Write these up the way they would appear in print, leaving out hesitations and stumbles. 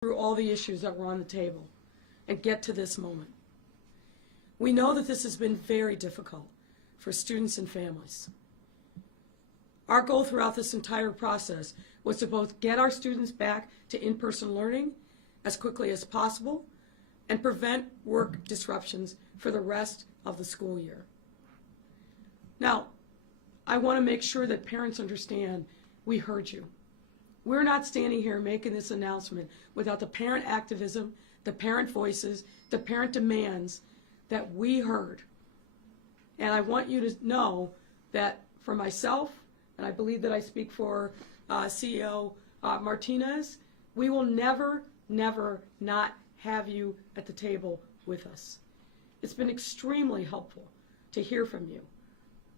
through all the issues that were on the table and get to this moment. We know that this has been very difficult for students and families. Our goal throughout this entire process was to both get our students back to in-person learning as quickly as possible and prevent work disruptions for the rest of the school year. Now, I want to make sure that parents understand we heard you. We're not standing here making this announcement without the parent activism, the parent voices, the parent demands that we heard. And I want you to know that for myself, and I believe that I speak for CEO Martinez, we will never, never not have you at the table with us. It's been extremely helpful to hear from you.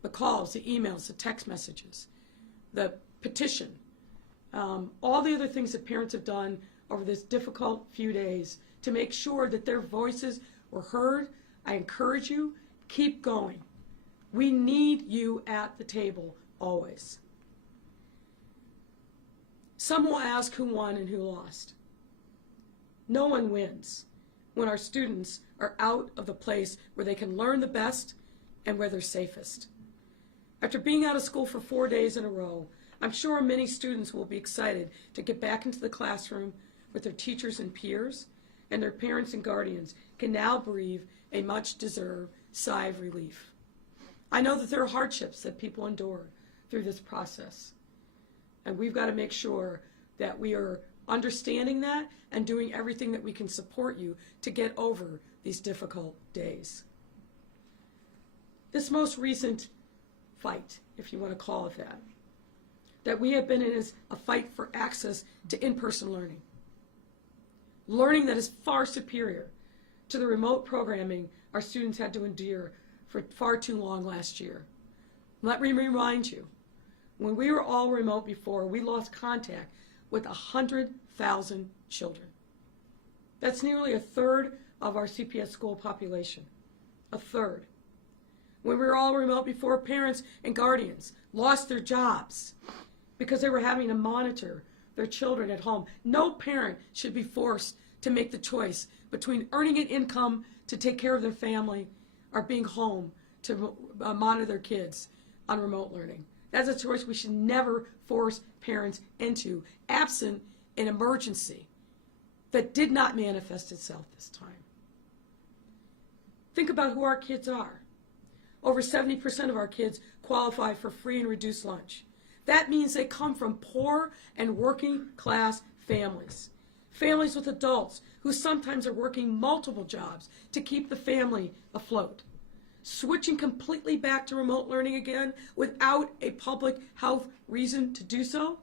The calls, the emails, the text messages, the petition, all the other things that parents have done over this difficult few days to make sure that their voices were heard. I encourage you, keep going. We need you at the table always. Some will ask who won and who lost. No one wins when our students are out of the place where they can learn the best and where they're safest. After being out of school for 4 days in a row, I'm sure many students will be excited to get back into the classroom with their teachers and peers, and their parents and guardians can now breathe a much-deserved sigh of relief. I know that there are hardships that people endure through this process, and we've got to make sure that we are understanding that and doing everything that we can support you to get over these difficult days. This most recent fight, if you want to call it that we have been in is a fight for access to in-person learning. Learning that is far superior to the remote programming our students had to endure for far too long last year. Let me remind you, when we were all remote before, we lost contact with 100,000 children. That's nearly a third of our CPS school population, a third. When we were all remote before, parents and guardians lost their jobs because they were having to monitor their children at home. No parent should be forced to make the choice between earning an income to take care of their family or being home to monitor their kids on remote learning. That's a choice we should never force parents into, absent an emergency that did not manifest itself this time. Think about who our kids are. Over 70% of our kids qualify for free and reduced lunch. That means they come from poor and working class families. Families with adults who sometimes are working multiple jobs to keep the family afloat. Switching completely back to remote learning again without a public health reason to do so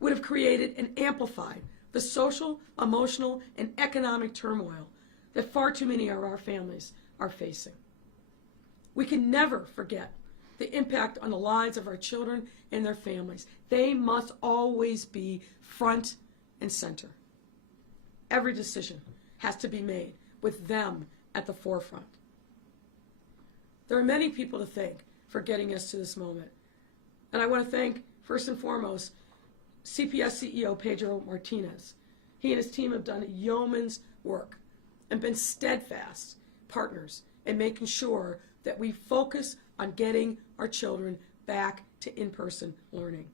would have created and amplified the social, emotional, and economic turmoil that far too many of our families are facing. We can never forget the impact on the lives of our children and their families. They must always be front and center. Every decision has to be made with them at the forefront. There are many people to thank for getting us to this moment. And I want to thank, first and foremost, CPS CEO Pedro Martinez. He and his team have done yeoman's work and been steadfast partners in making sure that we focus on getting our children back to in-person learning.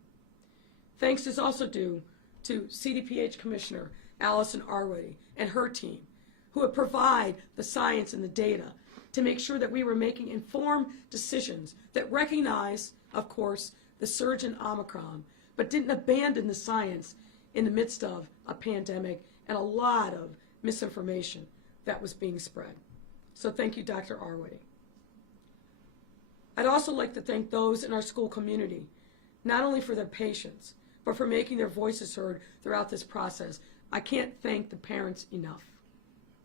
Thanks is also due to CDPH Commissioner Allison Arwady and her team, who would provide the science and the data to make sure that we were making informed decisions that recognize, of course, the surge in Omicron, but didn't abandon the science in the midst of a pandemic and a lot of misinformation that was being spread. So thank you, Dr. Arwady. I'd also like to thank those in our school community, not only for their patience, but for making their voices heard throughout this process. I can't thank the parents enough.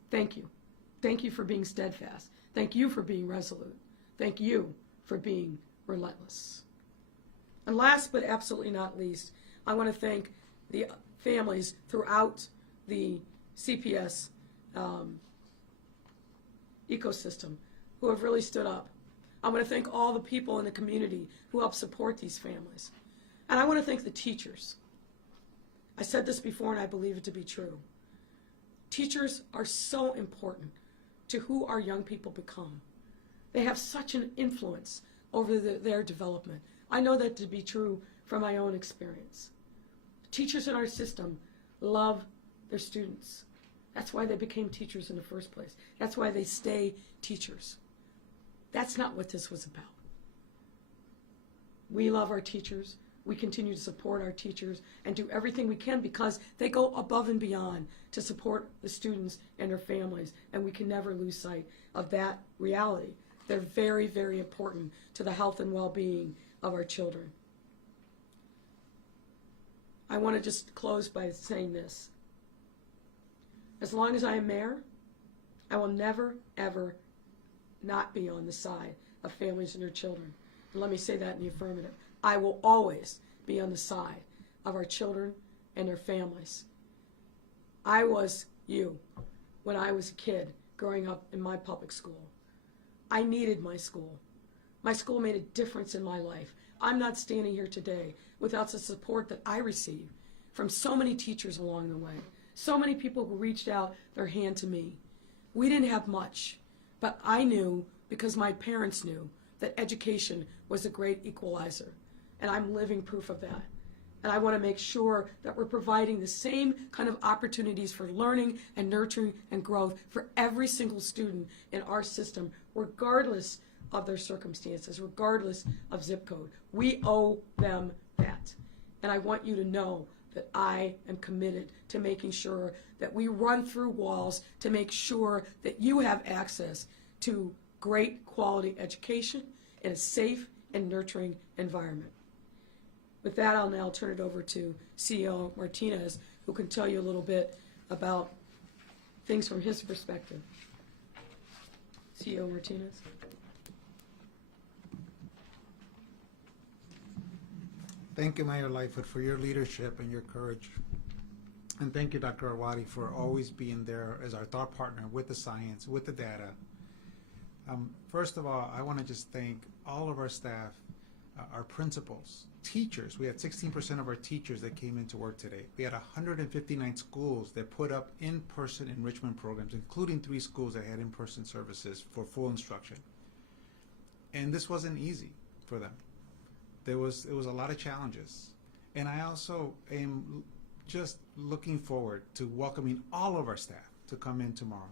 Thank you. Thank you for being steadfast. Thank you for being resolute. Thank you for being relentless. And last but absolutely not least, I want to thank the families throughout the CPS ecosystem who have really stood up. I want to thank all the people in the community who help support these families. And I want to thank the teachers. I said this before and I believe it to be true. Teachers are so important to who our young people become. They have such an influence over their development. I know that to be true from my own experience. Teachers in our system love their students. That's why they became teachers in the first place. That's why they stay teachers. That's not what this was about. We love our teachers. We continue to support our teachers and do everything we can because they go above and beyond to support the students and their families, and we can never lose sight of that reality. They're very, very important to the health and well-being of our children. I want to just close by saying this. As long as I am mayor, I will never, ever not be on the side of families and their children. And let me say that in the affirmative. I will always be on the side of our children and their families. I was you when I was a kid growing up in my public school. I needed my school. My school made a difference in my life. I'm not standing here today without the support that I received from so many teachers along the way, so many people who reached out their hand to me. We didn't have much, but I knew, because my parents knew, that education was a great equalizer, and I'm living proof of that. And I want to make sure that we're providing the same kind of opportunities for learning and nurturing and growth for every single student in our system, regardless of their circumstances, regardless of zip code. We owe them that. And I want you to know that I am committed to making sure that we run through walls to make sure that you have access to great quality education in a safe and nurturing environment. With that, I'll now turn it over to CEO Martinez, who can tell you a little bit about things from his perspective. CEO Martinez. Thank you, Mayor Lightfoot, for your leadership and your courage. And thank you, Dr. Arwadi, for always being there as our thought partner with the science, with the data. First of all, I want to just thank all of our staff, our principals, teachers. We had 16% of our teachers that came into work today. We had 159 schools that put up in-person enrichment programs, including 3 schools that had in-person services for full instruction. And this wasn't easy for them. It was a lot of challenges. And I also am just looking forward to welcoming all of our staff to come in tomorrow.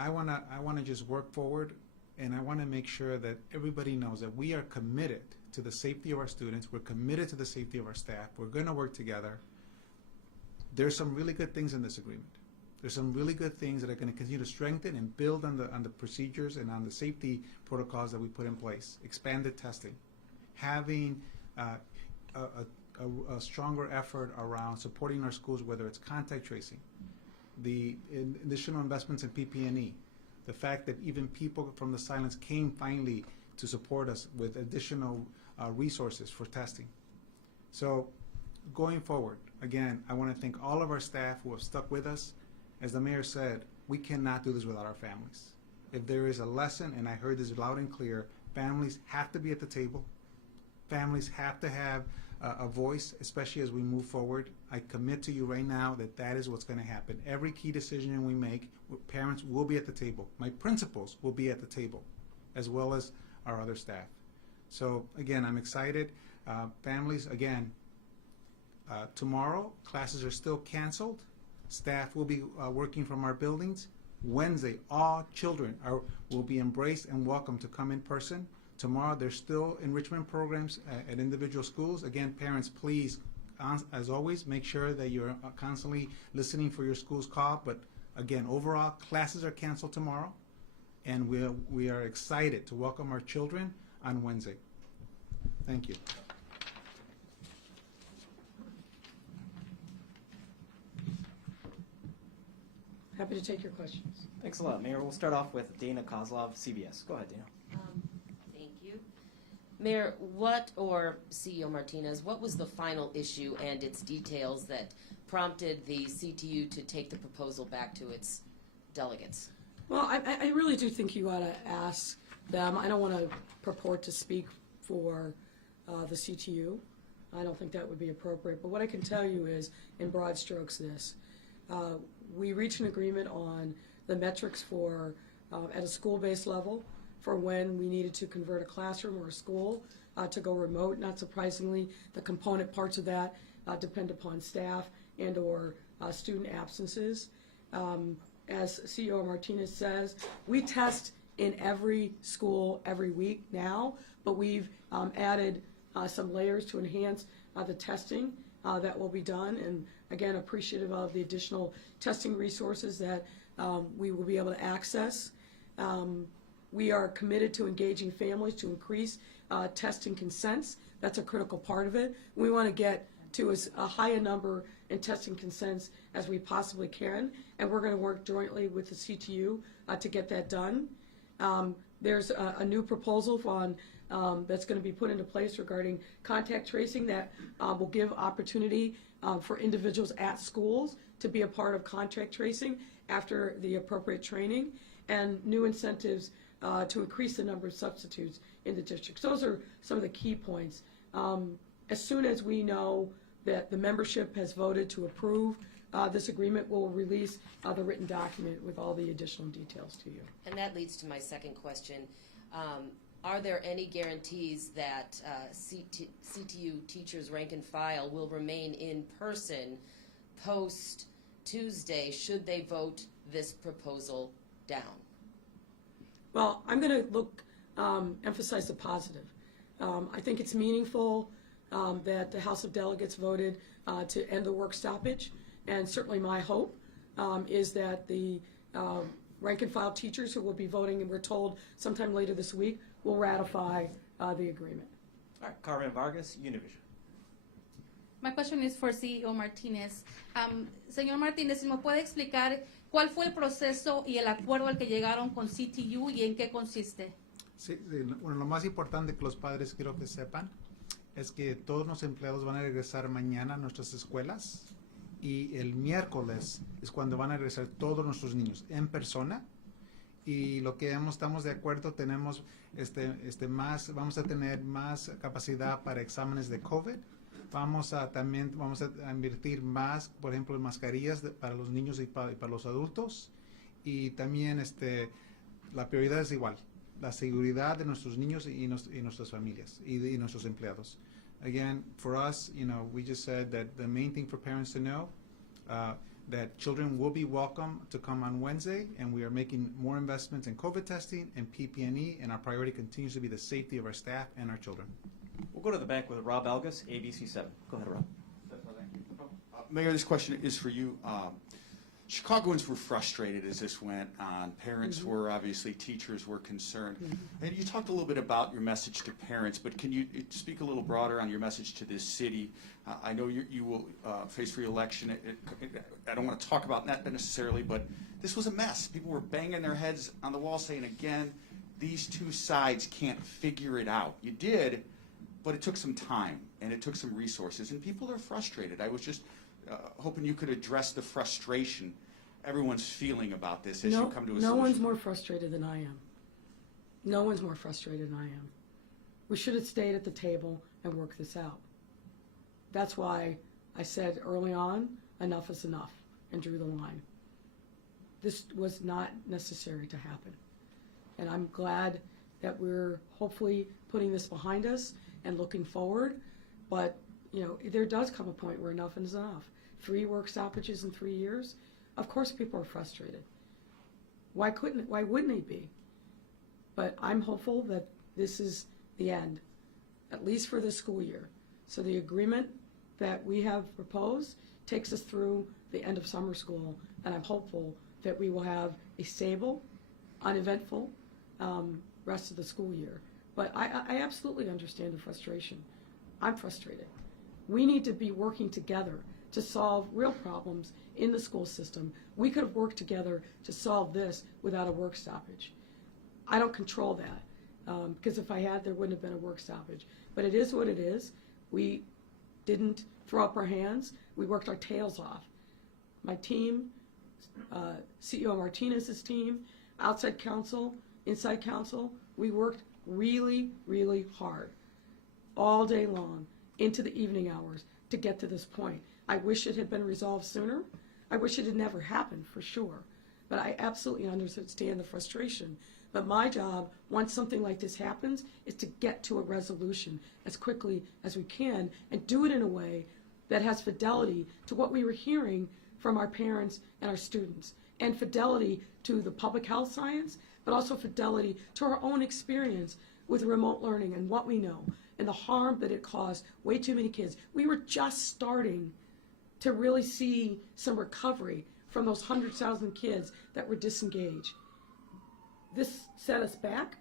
I wanna just work forward, and I wanna make sure that everybody knows that we are committed to the safety of our students. We're committed to the safety of our staff. We're gonna work together. There's some really good things in this agreement. There's some really good things that are going to continue to strengthen and build on the procedures and on the safety protocols that we put in place. Expanded testing, having a stronger effort around supporting our schools, whether it's contact tracing, the additional investments in PP&E, the fact that even people from the silence came finally to support us with additional resources for testing. So going forward, again, I want to thank all of our staff who have stuck with us. As the mayor said, we cannot do this without our families. If there is a lesson, and I heard this loud and clear, families have to be at the table. Families have to have a voice, especially as we move forward. I commit to you right now that that is what's going to happen. Every key decision we make, parents will be at the table. My principals will be at the table, as well as our other staff. So again, I'm excited. Families, again, tomorrow, classes are still canceled. Staff will be working from our buildings. Wednesday, all children will be embraced and welcome to come in person. Tomorrow, there's still enrichment programs at individual schools. Again, parents, please, as always, make sure that you're constantly listening for your school's call. But again, overall, classes are canceled tomorrow, and we are excited to welcome our children on Wednesday. Thank you. Happy to take your questions. Thanks a lot, Mayor. We'll start off with Dana Kozlov, CBS. Go ahead, Dana. Thank you. Mayor, or CEO Martinez, what was the final issue and its details that prompted the CTU to take the proposal back to its delegates? Well, I really do think you ought to ask them. I don't want to purport to speak for the CTU. I don't think that would be appropriate. But what I can tell you is, in broad strokes, this. we reached an agreement on the metrics for, at a school-based level, for when we needed to convert a classroom or a school to go remote. Not surprisingly, the component parts of that depend upon staff and/or student absences. As CEO Martinez says, we test in every school every week now, but we've added some layers to enhance the testing that will be done, and again, appreciative of the additional testing resources that we will be able to access. We are committed to engaging families to increase testing consents. That's a critical part of it. We want to get to as high a number in testing consents as we possibly can, and we're going to work jointly with the CTU to get that done. There's a new proposal on that's going to be put into place regarding contact tracing that will give opportunity for individuals at schools to be a part of contact tracing after the appropriate training, and new incentives to increase the number of substitutes in the districts. Those are some of the key points. As soon as we know that the membership has voted to approve this agreement, we'll release the written document with all the additional details to you. And that leads to my second question. Are there any guarantees that CTU teachers rank and file will remain in person post Tuesday should they vote this proposal down? Well, I'm going to emphasize the positive. I think it's meaningful that the House of Delegates voted to end the work stoppage, and certainly my hope is that the rank and file teachers who will be voting, and we're told sometime later this week, will ratify the agreement. All right, Carmen Vargas, Univision. My question is for CEO Martinez. Señor Martínez, ¿me puede explicar cuál fue el proceso y el acuerdo al que llegaron con CTU y en qué consiste? Sí, bueno, lo más importante que los padres quiero que sepan es que todos los empleados van a regresar mañana a nuestras escuelas y el miércoles es cuando van a regresar todos nuestros niños en persona, y lo que estamos de acuerdo, tenemos vamos a tener más capacidad para exámenes de COVID. Vamos a invertir más, por ejemplo, en mascarillas para los niños y para los adultos, y también la prioridad es igual, la seguridad de nuestros niños y nuestras familias y nuestros empleados. Again, for us, we just said that the main thing for parents to know that children will be welcome to come on Wednesday, and we are making more investments in COVID testing and PPE, and our priority continues to be the safety of our staff and our children. We'll go to the back with Rob Algus, ABC7. Go ahead, Rob. Mayor, this question is for you. Chicagoans were frustrated as this went on. Parents were, obviously, teachers were concerned. And you talked a little bit about your message to parents, but can you speak a little broader on your message to this city? I know you will face re-election. I don't want to talk about that necessarily, but this was a mess. People were banging their heads on the wall saying, again, these two sides can't figure it out. You did, but it took some time and it took some resources, and people are frustrated. I was just hoping you could address the frustration everyone's feeling about this as you come to a solution. No one's more frustrated than I am. No one's more frustrated than I am. We should have stayed at the table and worked this out. That's why I said early on, enough is enough, and drew the line. This was not necessary to happen. And I'm glad that we're hopefully putting this behind us and looking forward, but there does come a point where enough is enough. 3 work stoppages in 3 years, of course people are frustrated. Why wouldn't they be? But I'm hopeful that this is the end, at least for this school year. So the agreement that we have proposed takes us through the end of summer school, and I'm hopeful that we will have a stable, uneventful rest of the school year. But I absolutely understand the frustration. I'm frustrated. We need to be working together to solve real problems in the school system. We could have worked together to solve this without a work stoppage. I don't control that, because if I had, there wouldn't have been a work stoppage. But it is what it is. We didn't throw up our hands. We worked our tails off. My team, CEO Martinez's team, outside counsel, inside counsel, we worked really, really hard all day long into the evening hours to get to this point. I wish it had been resolved sooner, I wish it had never happened, for sure. But I absolutely understand the frustration. But my job, once something like this happens, is to get to a resolution as quickly as we can and do it in a way that has fidelity to what we were hearing from our parents and our students, and fidelity to the public health science, but also fidelity to our own experience with remote learning and what we know and the harm that it caused way too many kids. We were just starting to really see some recovery from those 100,000 kids that were disengaged. This set us back,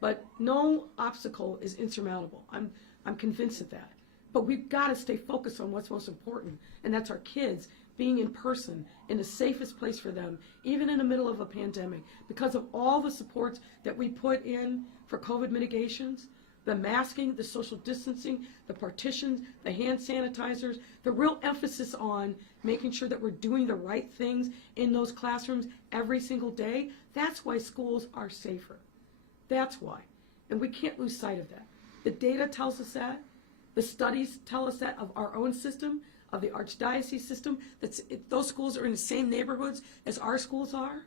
but no obstacle is insurmountable. I'm convinced of that. But we've got to stay focused on what's most important, and that's our kids being in person in the safest place for them, even in the middle of a pandemic, because of all the supports that we put in for COVID mitigations, the masking, the social distancing, the partitions, the hand sanitizers, the real emphasis on making sure that we're doing the right things in those classrooms every single day. That's why schools are safer. That's why. And we can't lose sight of that. The data tells us that. The studies tell us that of our own system, of the Archdiocese system, those schools are in the same neighborhoods as our schools are.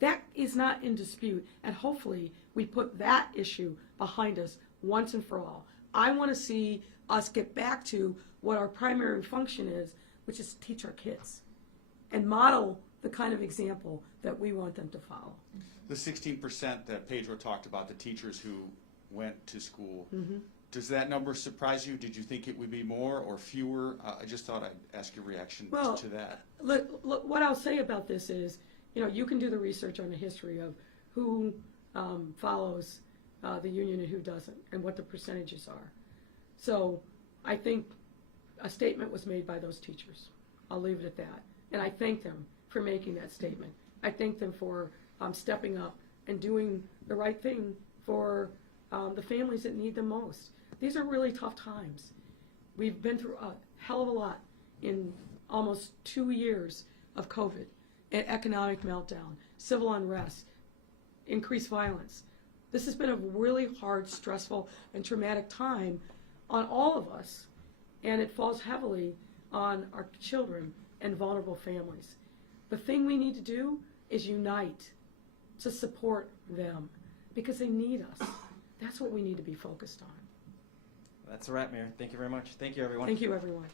That is not in dispute, and hopefully we put that issue behind us once and for all. I want to see us get back to what our primary function is, which is to teach our kids and model the kind of example that we want them to follow. The 16% that Pedro talked about, the teachers who went to school, Mm-hmm. does that number surprise you? Did you think it would be more or fewer? I just thought I'd ask your reaction to that. Look, what I'll say about this is, you can do the research on the history of who follows the union and who doesn't, and what the percentages are. So I think a statement was made by those teachers. I'll leave it at that. And I thank them for making that statement. I thank them for stepping up and doing the right thing for the families that need them most. These are really tough times. We've been through a hell of a lot in almost 2 years of COVID, an economic meltdown, civil unrest, increased violence. This has been a really hard, stressful, and traumatic time on all of us, and it falls heavily on our children and vulnerable families. The thing we need to do is unite to support them, because they need us. That's what we need to be focused on. That's a wrap, Mayor. Thank you very much. Thank you, everyone. Thank you, everyone.